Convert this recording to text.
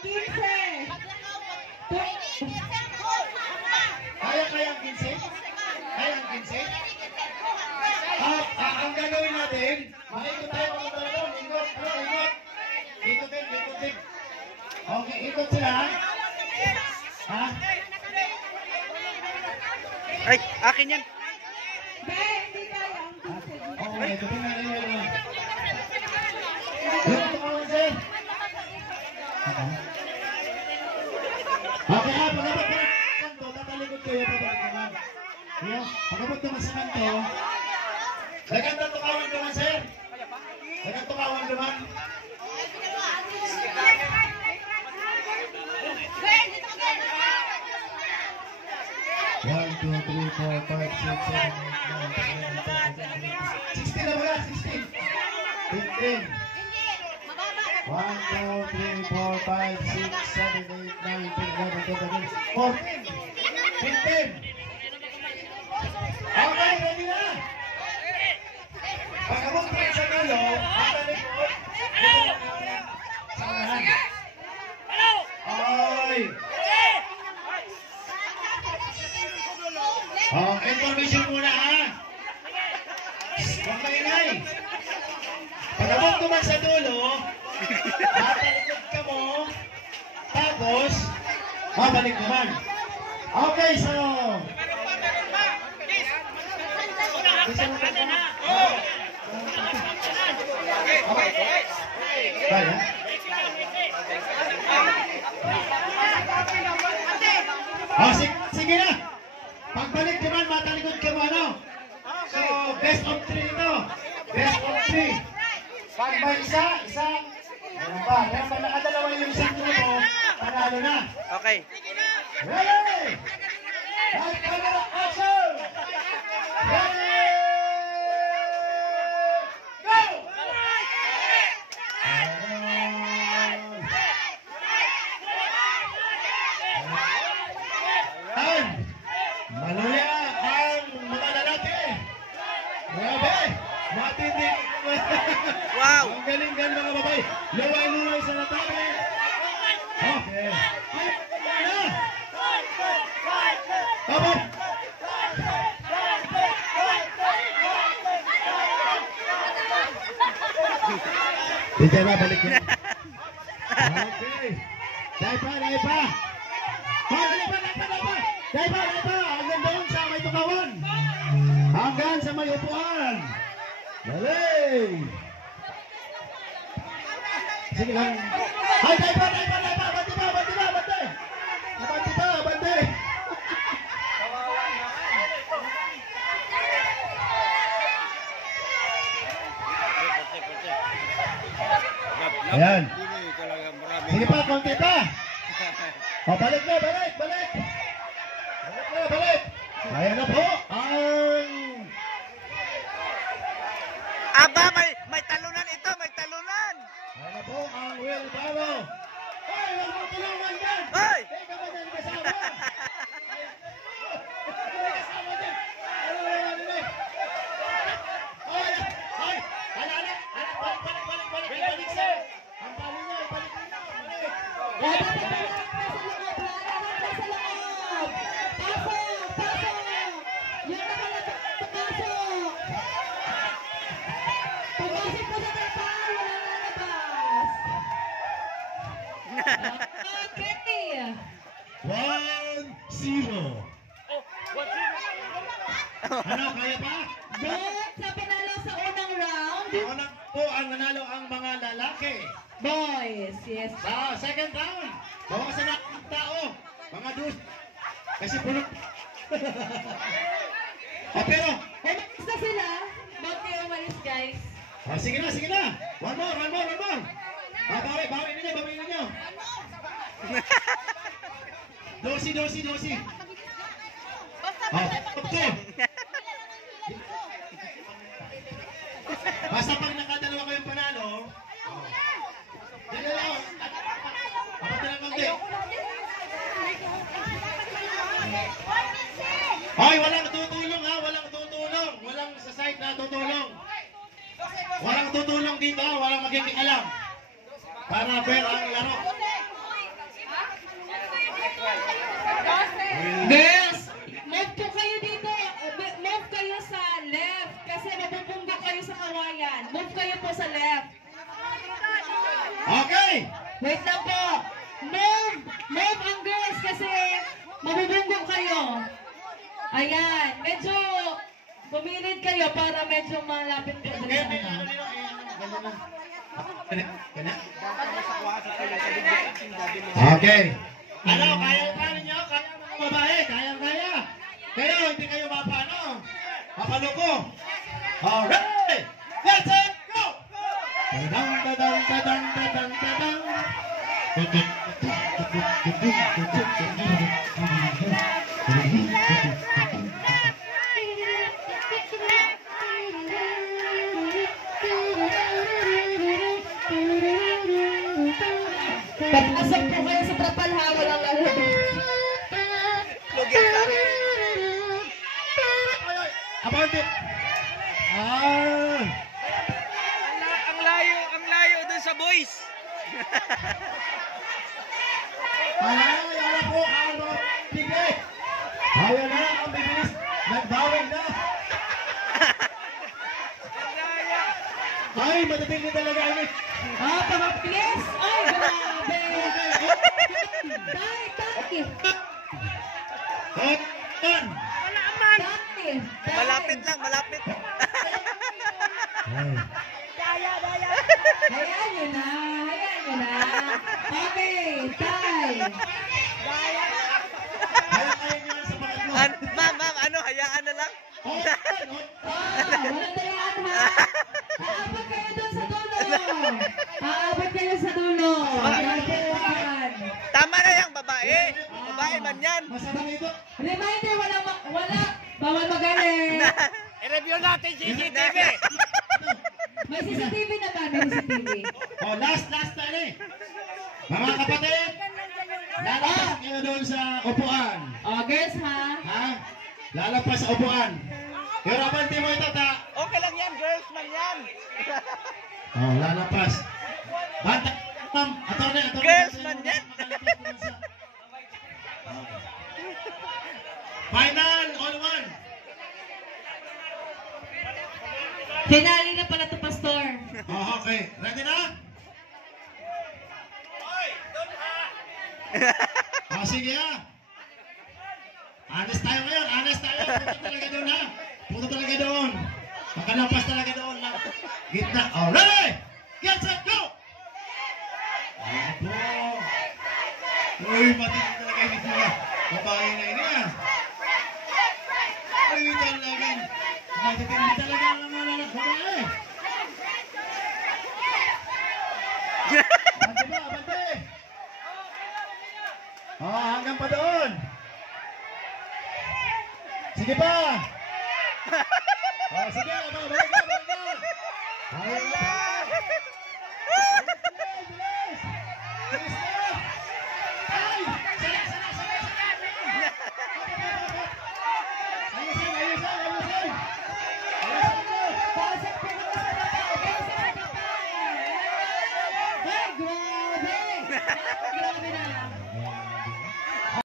15. Kaya ang 15? Kaya ang 15? Ang gagawin natin, makikot tayo mga talon. Ikot. Ikutin. Okay, ikot sila. Ha? Ay, akin yan. Hindi kaya ang 15. Okay, ikutin natin yun. Dito ka, Wense. Okay, pagkabot ka ng kanto, tatalikod kayo, pabalik naman. Pagkabot naman sa kanto, nagandang tukawan naman, sir. Nagandang tukawan naman. 1, 2, 3, 4, 5, 6, 7, 8, 9, 10, 11, 12, 13, 16 na wala, 16. 15. 1, 2, 3, 4, 5, 6, 7, 8, 9, 10, 11, 12, 13, 14. 15. Okay, ready na. Pagkabot tayo sa dulo, patalikod. Sa unahan. Oy! Information muna ha. Huwag maingay. Pagkabot naman sa dulo, patalikod ka mo, tapos, babalik naman. Okay, so... Kaya? Sige na! Pagbalik naman, matalikod ka mo, ano? So, best of 3 ito. Best of 3. Pag ba isa, meron ba? Meron ba nakadalawa yung isang grupo, panalo na. Okay. Ready! Light camera, action! Ready! Go! Maluya ang mga lalaki. Grabe! Matindi. Wow! Ang galing mga babae. Luway-luway sa natake. Okay. Tapos. Hindi ba balik yan? Okay. Dahil pa. Hanggang doon sa may tukawan. Hanggang sa may upuan. Dali. Sige lang. Ay, dahil pa. Bante. Ayan. Sige pa, konti pa. O, balik na. Ayan na po ang... Aba, may talunan ito, may talunan. Ayan na po ang wheelbarrow. Hoy, huwag mo tulungan yan. Hoy! Teka ba dyan, kasama? Kasama dyan. Balik, sir. Ang tali niya, balik. Okay. 1-0. Ano, kaya pa? Doon sa panalo sa unang round, Unang po ang nanalo ang mga lalaki. boys. Yes. Sa second round, bawasan na ang tao. Mga dus. Kasi puno. Pero, Umalis na sila. Ba't kayo umalis, guys? sige na. One more. Bawi ninyo. Dosi. Okay. Basta pag nakadalawa kayong panalo, dalawa. Apat na lang konti. Hoy, walang tutulong ha, walang tutulong. Walang sa side na tutulong. Walang tutulong dito, walang magiging alam. Para fair ang laro. po. Move ang girls kasi mabubunggong kayo. Ayan, medyo bumilid kayo para medyo malapit po dun sa ano. Okay. Ano, kaya ninyo? Kaya mga babae? Kaya. Kayo, hindi kayo mapano. Mapaloko. Alright! Let's go! Tadang, tadang, tadang, tadang, tadang. Pagpasok po kayo sa trapal ha, walang lalabas. Lugyan sa akin. Abante! Ang layo dun sa boys. Ayan po, sige! Ayan na, ang bibilis. Nagbawin na. Ay, madating na talaga ini. Pamaplis! Ay, grabe! Tay! Ayan! Tay! Malapit lang, malapit. Hayaan nyo na! Okay, Tay! Kaya nyo sa pangatlo. Ma'am, ano, hayaan na lang. Walang dayaan ha! Aabot kayo doon sa dulo! Aabot kayo sa dulo! Yan. Tama na yung babae. Babae man yan. Masarap ito. Reminder, wala! Bawal magaling! I-review natin CCTV. May CCTV naman, may CCTV. Oh, last na eh. Mga kapatid, lalabas kayo doon sa upuan. Girls ha? Ha? Lalabas sa upuan. Pero abante mo ito, ta. Okay lang yan, girls man yan. Oh, lalabas. Banta, ma'am, attorney. Girls man yan. Final on one. Finale na pala to, Pastor. Oh, okay. Ready na? Oh, sige ha. Honest tayo ngayon. Honest tayo. Punta talaga doon ha. Punta talaga doon. Makalampas talaga doon lang. Gitna. Alright! Get set, go! Apo. Uy, matindi talaga ini sila. Babae na ini ha. Uy, talaga. Matindi talaga ang mga babae. Abante ba? Abante! Oh, hanggang pa doon. Sige pa. Oh, sige. Balik na. Ayun na.